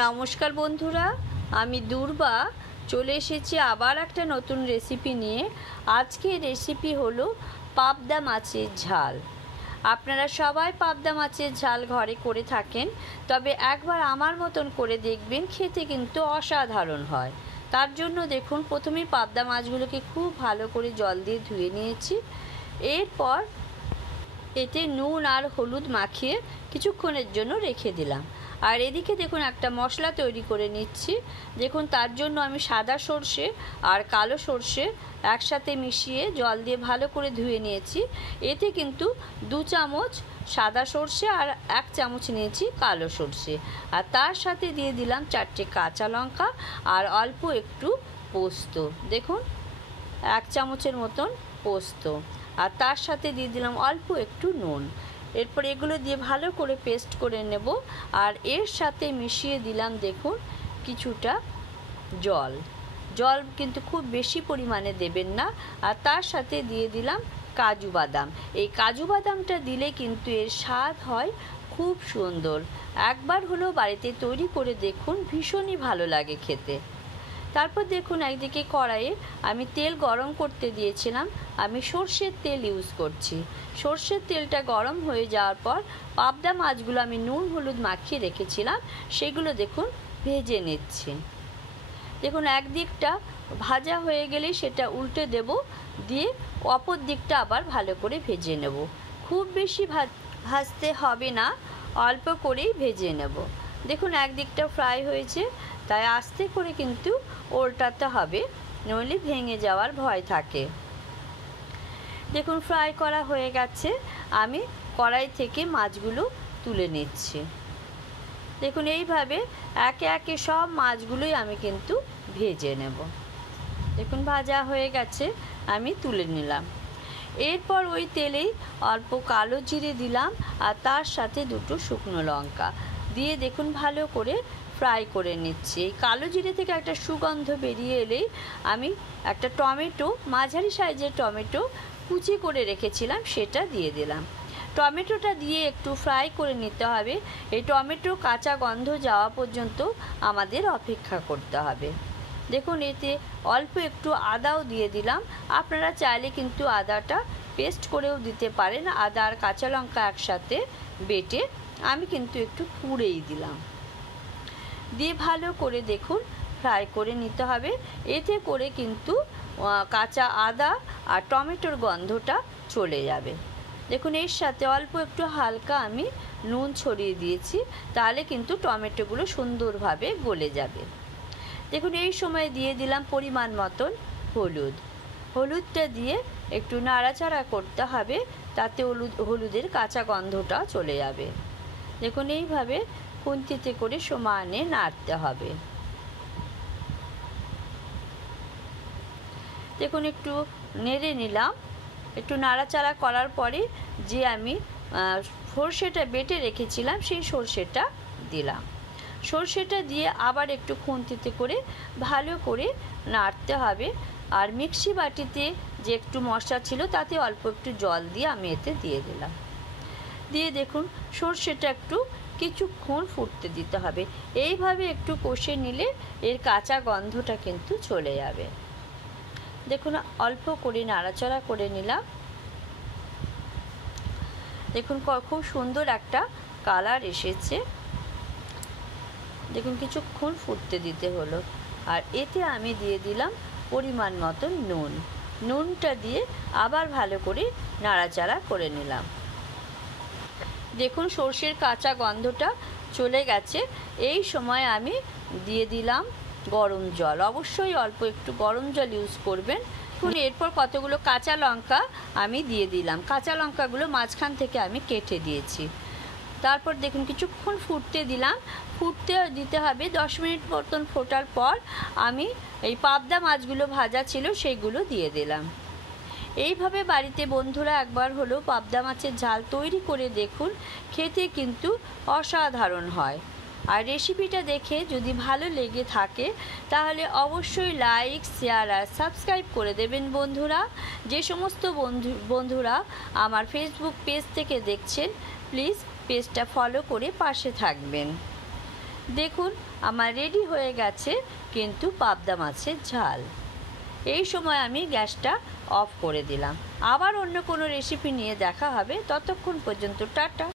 নমস্কার বন্ধুরা, আমি দুর্বা চলে এসেছি আবার একটা নতুন রেসিপি নিয়ে। আজকের রেসিপি হলো পাবদা মাছের ঝাল। আপনারা সবাই পাবদা মাছের ঝাল ঘরে করে থাকেন, তবে একবার আমার মতন করে দেখবেন, খেতে কিন্তু অসাধারণ হয়। তার জন্য দেখুন, প্রথমেই পাবদা মাছগুলোকে খুব ভালো করে জল দিয়ে ধুয়ে নিয়েছি। এরপর এতে নুন আর হলুদ মাখিয়ে কিছুক্ষণের জন্য রেখে দিলাম। আর এদিকে দেখুন একটা মশলা তৈরি করে নিচ্ছি। দেখুন, তার জন্য আমি সাদা সর্ষে আর কালো সর্ষে একসাথে মিশিয়ে জল দিয়ে ভালো করে ধুয়ে নিয়েছি। এতে কিন্তু 2 চামচ সাদা সর্ষে আর 1 চামচ নিয়েছি কালো সর্ষে, আর তার সাথে দিয়ে দিলাম 4টে কাঁচা লঙ্কা আর অল্প একটু পোস্ত। দেখুন, 1 চামচের মতন পোস্ত, আর তার সাথে দিয়ে দিলাম অল্প একটু নুন। এরপর এগুলো দিয়ে ভালো করে পেস্ট করে নেব। আর এর সাথে মিশিয়ে দিলাম দেখুন কিছুটা জল। জল কিন্তু খুব বেশি পরিমাণে দেবেন না। আর তার সাথে দিয়ে দিলাম কাজু বাদাম। এই কাজু বাদামটা দিলে কিন্তু এর স্বাদ হয় খুব সুন্দর। একবার হলেও বাড়িতে তৈরি করে দেখুন, ভীষণই ভালো লাগে খেতে। তারপর দেখুন, একদিকে কড়াইয়ে আমি তেল গরম করতে দিয়েছিলাম। আমি সর্ষের তেল ইউজ করছি। সর্ষের তেলটা গরম হয়ে যাওয়ার পর পাবদা মাছগুলো আমি নুন হলুদ মাখিয়ে রেখেছিলাম, সেগুলো দেখুন ভেজে নিচ্ছি। দেখুন, একদিকটা ভাজা হয়ে গেলে সেটা উল্টে দেব, দিয়ে অপর দিকটা আবার ভালো করে ভেজে নেব। খুব বেশি ভাজতে হবে না, অল্প করেই ভেজে নেব। দেখুন, একদিকটা ফ্রাই হয়েছে, তাই আস্তে করে কিন্তু ওল্টাতে হবে, নইলে ভেঙে যাওয়ার ভয় থাকে। দেখুন, ফ্রাই করা হয়ে গেছে। আমি কড়াই থেকে মাছগুলো তুলে নিচ্ছি। দেখুন, এইভাবে একে একে সব মাছগুলোই আমি কিন্তু ভেজে নেব। দেখুন, ভাজা হয়ে গেছে, আমি তুলে নিলাম। এরপর ওই তেলেই অল্প কালো জিরে দিলাম, আর তার সাথে 2টো শুকনো লঙ্কা দিয়ে দেখুন ভালো করে ফ্রাই করে নিচ্ছি। এই কালো জিরে থেকে একটা সুগন্ধ বেরিয়ে এলেই আমি একটা টমেটো, মাঝারি সাইজের টমেটো কুচি করে রেখেছিলাম, সেটা দিয়ে দিলাম। টমেটোটা দিয়ে একটু ফ্রাই করে নিতে হবে। এই টমেটো কাঁচা গন্ধ যাওয়া পর্যন্ত আমাদের অপেক্ষা করতে হবে। দেখুন, এতে অল্প একটু আদাও দিয়ে দিলাম। আপনারা চাইলে কিন্তু আদাটা পেস্ট করেও দিতে পারেন, আদা আর কাঁচা লঙ্কা একসাথে বেটে। আমি কিন্তু একটু পুড়েই দিলাম, দিয়ে ভালো করে দেখুন ফ্রাই করে নিতে হবে। এতে করে কিন্তু কাঁচা আদা আর টমেটোর গন্ধটা চলে যাবে। দেখুন, এর সাথে অল্প একটু হালকা আমি নুন ছড়িয়ে দিয়েছি, তাহলে কিন্তু টমেটোগুলো সুন্দরভাবে গলে যাবে। দেখুন, এই সময় দিয়ে দিলাম পরিমাণ মতন হলুদ। হলুদটা দিয়ে একটু নাড়াচাড়া করতে হবে, তাতে হলুদের কাঁচা গন্ধটা চলে যাবে। দেখুন, এইভাবে খুন্তিতে করে সমানে নাড়তে হবে। দেখুন, একটু নেড়ে নিলাম। একটু নাড়াচাড়া করার পরে যে আমি সর্ষেটা বেটে রেখেছিলাম, সেই সর্ষেটা দিলাম। সর্ষেটা দিয়ে আবার একটু খুন্তিতে করে ভালো করে নাড়তে হবে। আর মিক্সি বাটিতে যে একটু মশলা ছিল, তাতে অল্প একটু জল দিয়ে আমি এতে দিয়ে দিলাম। দিয়ে দেখুন, সর্ষেটা একটু কিছুক্ষণ ফুটতে দিতে হবে। এইভাবে একটু কষে নিলে এর কাঁচা গন্ধটা কিন্তু চলে যাবে। দেখুন, অল্প করে নাড়াচাড়া করে নিলাম। দেখুন, খুব সুন্দর একটা কালার এসেছে। দেখুন, কিছুক্ষণ ফুটতে দিতে হলো। আর এতে আমি দিয়ে দিলাম পরিমাণ মতো নুন। নুনটা দিয়ে আবার ভালো করে নাড়াচাড়া করে নিলাম। দেখুন, সর্ষের কাঁচা গন্ধটা চলে গেছে। এই সময় আমি দিয়ে দিলাম গরম জল। অবশ্যই অল্প একটু গরম জল ইউজ করবেন। দেখুন, এরপর কতগুলো কাঁচা লঙ্কা আমি দিয়ে দিলাম। কাঁচা লঙ্কাগুলো মাঝখান থেকে আমি কেটে দিয়েছি। তারপর দেখুন, কিছুক্ষণ ফুটতে দিলাম। ফুটতে দিতে হবে 10 মিনিট মতন। ফোটার পর আমি এই পাবদা মাছগুলো ভাজা ছিল, সেইগুলো দিয়ে দিলাম। এইভাবে বাড়িতে বন্ধুরা একবার হলেও পাবদা মাছের ঝাল তৈরি করে দেখুন, খেতে কিন্তু অসাধারণ হয়। আর রেসিপিটা দেখে যদি ভালো লেগে থাকে, তাহলে অবশ্যই লাইক, শেয়ার আর সাবস্ক্রাইব করে দেবেন বন্ধুরা। যে সমস্ত বন্ধুরা আমার ফেসবুক পেজ থেকে দেখছেন, প্লিজ পেজটা ফলো করে পাশে থাকবেন। দেখুন আমার রেডি হয়ে গেছে কিন্তু পাবদা মাছের ঝাল। এই সময় আমি গ্যাসটা অফ করে দিলাম। আবার অন্য কোনো রেসিপি নিয়ে দেখা হবে, ততক্ষণ পর্যন্ত টাটা।